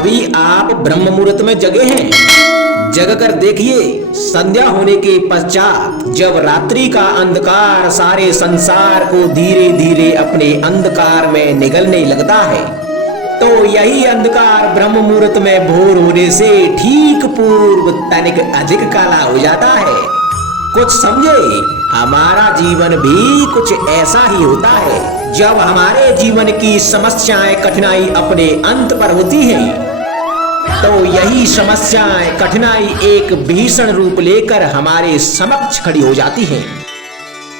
अभी आप ब्रह्म मुहूर्त में जगे हैं। जग कर देखिए, संध्या होने के पश्चात जब रात्रि का अंधकार सारे संसार को धीरे धीरे अपने अंधकार में निगलने लगता है, तो यही अंधकार ब्रह्म मुहूर्त में भोर होने से ठीक पूर्व तनिक अधिक काला हो जाता है। कुछ समझे, हमारा जीवन भी कुछ ऐसा ही होता है। जब हमारे जीवन की समस्याएं कठिनाई अपने अंत पर होती हैं, तो यही समस्याएं कठिनाई एक भीषण रूप लेकर हमारे समक्ष खड़ी हो जाती हैं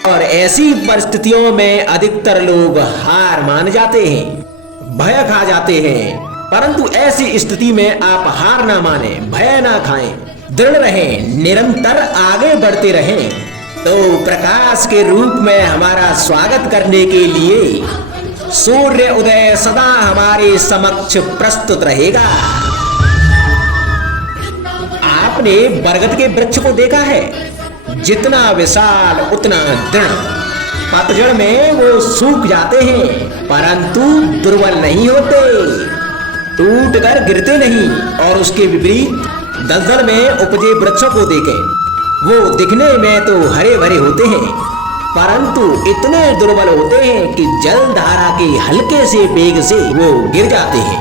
और ऐसी परिस्थितियों में अधिकतर लोग हार मान जाते हैं, भय खा जाते हैं। परंतु ऐसी स्थिति में आप हार ना माने, भय ना खाएं, दृढ़ रहें, निरंतर आगे बढ़ते रहें। तो प्रकाश के रूप में हमारा स्वागत करने के लिए सूर्य उदय सदा हमारे समक्ष प्रस्तुत रहेगा। आपने बरगद के वृक्ष को देखा है, जितना विशाल उतना दृढ़। पतझड़ में वो सूख जाते हैं परंतु दुर्बल नहीं होते, टूटकर गिरते नहीं। और उसके विपरीत दलदल में उपजे वृक्षों को देखें, वो दिखने में तो हरे भरे होते हैं परंतु इतने दुर्बल होते हैं कि जल धारा के हल्के से वेग से वो गिर जाते हैं।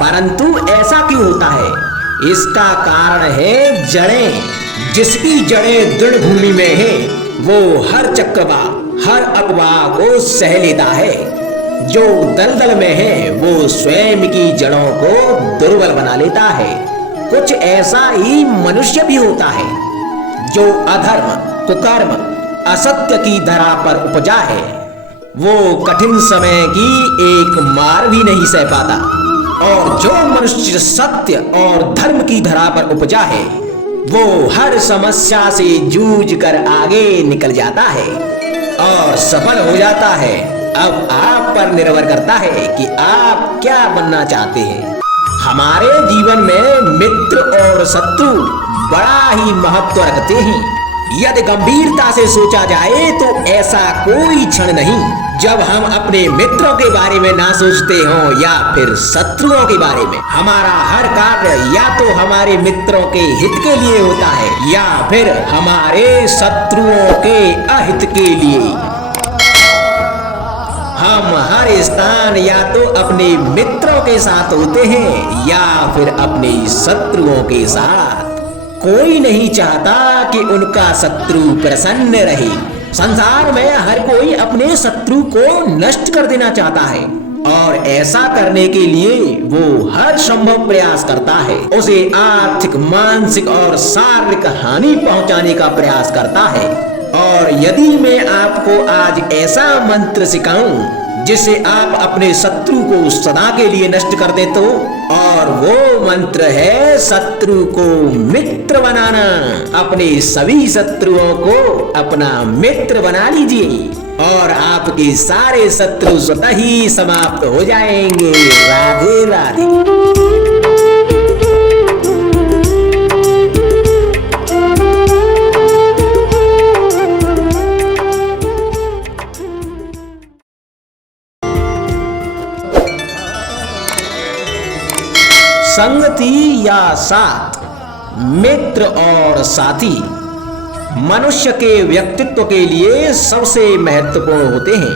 परंतु ऐसा क्यों होता है? इसका कारण है जड़ें। जिसकी जड़ें दृढ़ भूमि में है वो हर चक्रवात, हर अफवाह को सह लेता है। जो दलदल में है वो स्वयं की जड़ों को दुर्बल बना लेता है। कुछ ऐसा ही मनुष्य भी होता है, जो अधर्म, कुकर्म, असत्य की धरा पर उपजा है। वो कठिन समय की एक मार भी नहीं सह पाता। और जो मनुष्य सत्य और धर्म की धरा पर उपजा है वो हर समस्या से जूझ कर आगे निकल जाता है और सफल हो जाता है। अब आप पर निर्भर करता है कि आप क्या बनना चाहते हैं। हमारे जीवन में मित्र और शत्रु बड़ा ही महत्व रखते हैं। यदि गंभीरता से सोचा जाए तो ऐसा कोई क्षण नहीं जब हम अपने मित्रों के बारे में ना सोचते हों या फिर शत्रुओं के बारे में। हमारा हर कार्य या तो हमारे मित्रों के हित के लिए होता है या फिर हमारे शत्रुओं के अहित के लिए। हम हर स्थान या तो अपने मित्रों के साथ होते हैं या फिर अपने शत्रुओं के साथ। कोई नहीं चाहता कि उनका शत्रु प्रसन्न रहे। संसार में हर कोई अपने शत्रु को नष्ट कर देना चाहता है और ऐसा करने के लिए वो हर संभव प्रयास करता है। उसे आर्थिक, मानसिक और शारीरिक हानि पहुंचाने का प्रयास करता है। और यदि मैं आपको आज ऐसा मंत्र सिखाऊं जिससे आप अपने शत्रु को सदा के लिए नष्ट कर दे तो, और वो मंत्र है शत्रु को मित्र बनाना। अपने सभी शत्रुओं को अपना मित्र बना लीजिए और आपके सारे शत्रु स्वतः ही समाप्त हो जाएंगे। राधे राधे। संगति या साथ, मित्र और साथी मनुष्य के व्यक्तित्व के लिए सबसे महत्वपूर्ण होते हैं।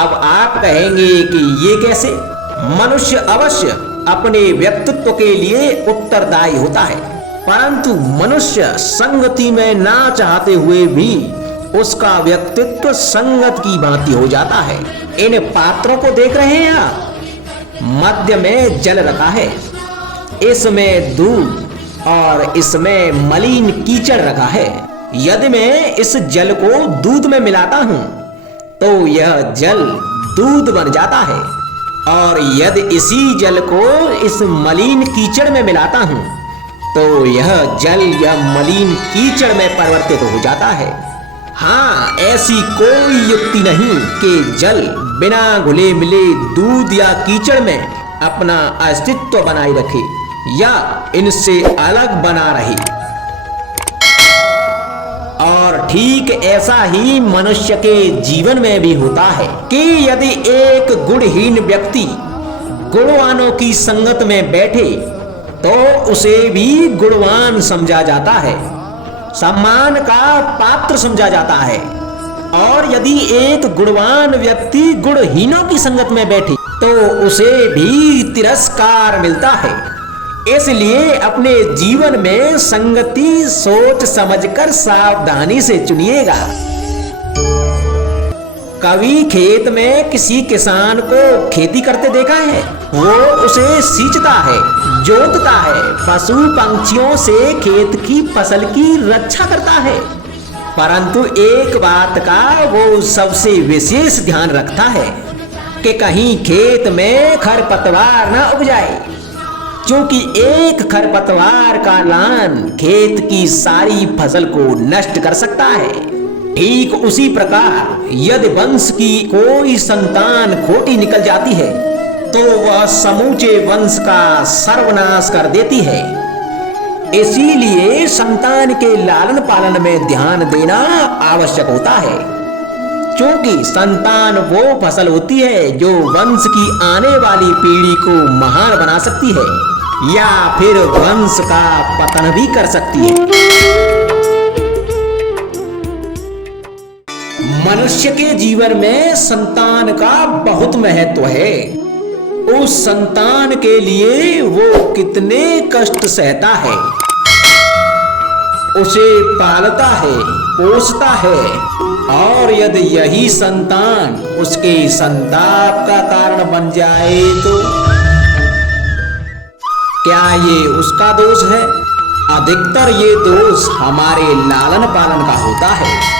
अब आप कहेंगे कि ये कैसे? मनुष्य अवश्य अपने व्यक्तित्व के लिए उत्तरदायी होता है, परंतु मनुष्य संगति में ना चाहते हुए भी उसका व्यक्तित्व संगत की भांति हो जाता है। इन पात्रों को देख रहे हैं आप? मध्य में जल रखा है, इसमें दूध और इसमें मलिन कीचड़ रखा है। यदि मैं इस जल को दूध में मिलाता हूं तो यह जल दूध बन जाता है, और यदि इसी जल को इस मलिन कीचड़ में मिलाता हूं तो यह जल या मलिन कीचड़ में परिवर्तित हो जाता है। हाँ, ऐसी कोई युक्ति नहीं कि जल बिना घुले मिले दूध या कीचड़ में अपना अस्तित्व बनाए रखे या इनसे अलग बना रहे। और ठीक ऐसा ही मनुष्य के जीवन में भी होता है कि यदि एक गुणहीन व्यक्ति गुणवानों की संगत में बैठे तो उसे भी गुणवान समझा जाता है, सम्मान का पात्र समझा जाता है। और यदि एक गुणवान व्यक्ति गुणहीनों की संगत में बैठे तो उसे भी तिरस्कार मिलता है। इसलिए अपने जीवन में संगति सोच समझकर सावधानी से चुनिएगा। कभी खेत में किसी किसान को खेती करते देखा है? वो उसे सींचता है, जोतता है, पशु पंछियों से खेत की फसल की रक्षा करता है, परंतु एक बात का वो सबसे विशेष ध्यान रखता है कि कहीं खेत में खरपतवार न उग जाए, क्योंकि एक खरपतवार का लान खेत की सारी फसल को नष्ट कर सकता है। ठीक उसी प्रकार यदि वंश की कोई संतान खोटी निकल जाती है तो वह समूचे वंश का सर्वनाश कर देती है। इसीलिए संतान के लालन पालन में ध्यान देना आवश्यक होता है, क्योंकि संतान वो फसल होती है जो वंश की आने वाली पीढ़ी को महान बना सकती है या फिर वंश का पतन भी कर सकती है। मनुष्य के जीवन में संतान का बहुत महत्व है। उस संतान के लिए वो कितने कष्ट सहता है, उसे पालता है, पोसता है, और यदि यही संतान उसके संताप का कारण बन जाए तो क्या ये उसका दोष है? अधिकतर ये दोष हमारे लालन पालन का होता है।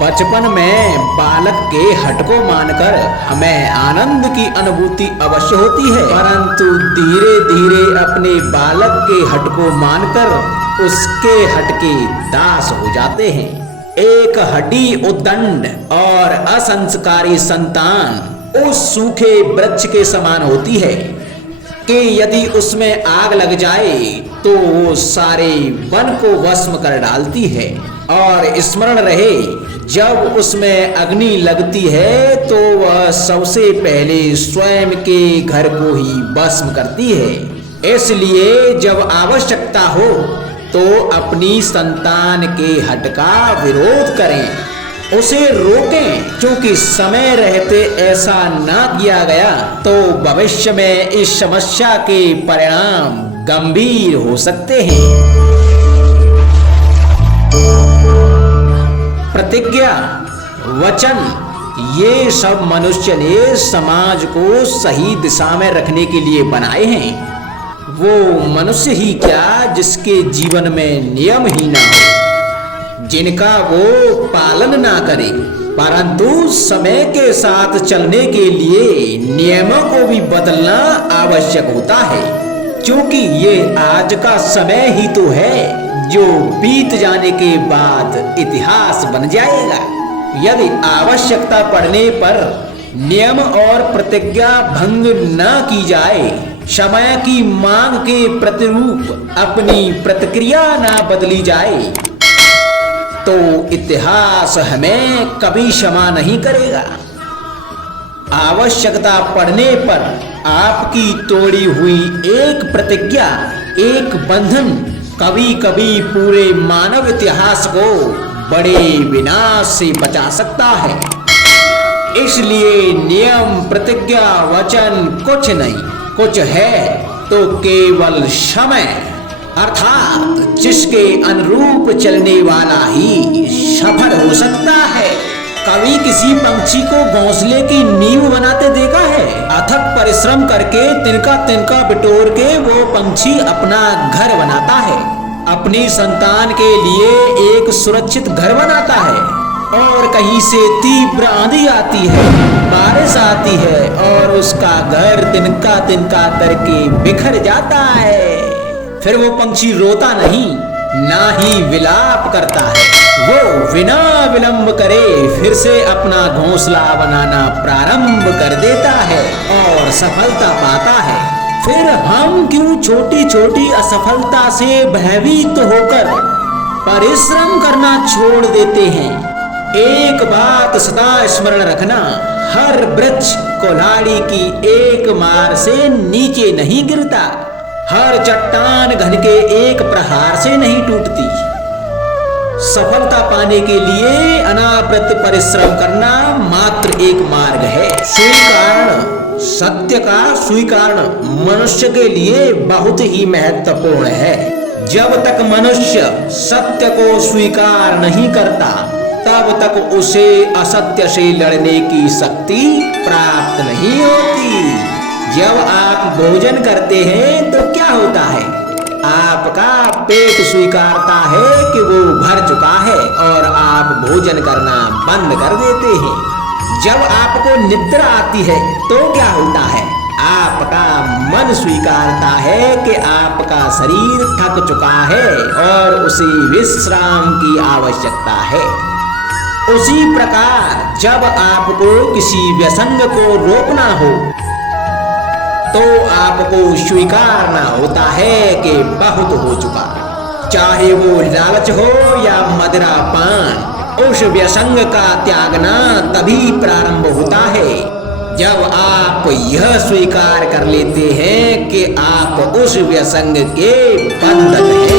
बचपन में बालक के हठ को मानकर हमें आनंद की अनुभूति अवश्य होती है, परंतु धीरे धीरे अपने बालक के हठ को मानकर उसके हठ के दास हो जाते हैं। एक हड्डी उद्दंड और असंस्कारी संतान उस सूखे वृक्ष के समान होती है कि यदि उसमें आग लग जाए तो वो सारे वन को भस्म कर डालती है। और स्मरण रहे, जब उसमें अग्नि लगती है तो वह सबसे पहले स्वयं के घर को ही भस्म करती है। इसलिए जब आवश्यकता हो तो अपनी संतान के हठ का विरोध करें, उसे रोकें, क्योंकि समय रहते ऐसा ना किया गया तो भविष्य में इस समस्या के परिणाम गंभीर हो सकते हैं। प्रतिज्ञा, वचन, ये सब मनुष्य ने समाज को सही दिशा में रखने के लिए बनाए हैं। वो मनुष्य ही क्या जिसके जीवन में नियम ही ना हो, जिनका वो पालन ना करे, परंतु समय के साथ चलने के लिए नियमों को भी बदलना आवश्यक होता है, क्योंकि ये आज का समय ही तो है जो बीत जाने के बाद इतिहास बन जाएगा। यदि आवश्यकता पड़ने पर नियम और प्रतिज्ञा भंग न की जाए, समय की मांग के प्रतिरूप अपनी प्रतिक्रिया न बदली जाए, तो इतिहास हमें कभी क्षमा नहीं करेगा। आवश्यकता पड़ने पर आपकी तोड़ी हुई एक प्रतिज्ञा, एक बंधन कभी कभी पूरे मानव इतिहास को बड़े विनाश से बचा सकता है। इसलिए नियम, प्रतिज्ञा, वचन कुछ नहीं, कुछ है तो केवल समय, अर्थात जिसके अनुरूप चलने वाला ही सफल हो सकता है। कभी किसी पंछी को घोंसले की नींव बनाते देखा है? अथक परिश्रम करके तिनका तिनका बिटोर के वो पंछी अपना घर बनाता है, अपनी संतान के लिए एक सुरक्षित घर बनाता है। और कहीं से तीव्र आंधी आती है, बारिश आती है और उसका घर तिनका तिनका करके बिखर जाता है। फिर वो पंछी रोता नहीं, ना ही विलाप करता है, वो बिना विलंब करे फिर से अपना घोंसला बनाना प्रारंभ कर देता है और सफलता पाता है। फिर हम क्यों छोटी छोटी असफलता से भयभीत होकर परिश्रम करना छोड़ देते हैं? एक बात सदा स्मरण रखना, हर वृक्ष कुल्हाड़ी की एक मार से नीचे नहीं गिरता, हर चट्टान घन के एक प्रहार से नहीं टूटती। सफलता पाने के लिए अनावृत परिश्रम करना मात्र एक मार्ग है। स्वीकरण, सत्य का स्वीकरण मनुष्य के लिए बहुत ही महत्वपूर्ण है। जब तक मनुष्य सत्य को स्वीकार नहीं करता, तब तक उसे असत्य से लड़ने की शक्ति प्राप्त नहीं होती। जब आप भोजन करते हैं तो क्या होता है? आपका पेट स्वीकारता है कि वो भर चुका है और आप भोजन करना बंद कर देते हैं। जब आपको निद्रा आती है तो क्या होता है? आपका मन स्वीकारता है कि आपका शरीर थक चुका है और उसे विश्राम की आवश्यकता है। उसी प्रकार जब आपको किसी व्यसंग को रोकना हो तो आपको स्वीकारना होता है कि बहुत हो चुका। चाहे वो लालच हो या मदिरा पान, उस व्यसंग का त्यागना तभी प्रारंभ होता है जब आप यह स्वीकार कर लेते हैं कि आप उस व्यसंग के बंधन हैं।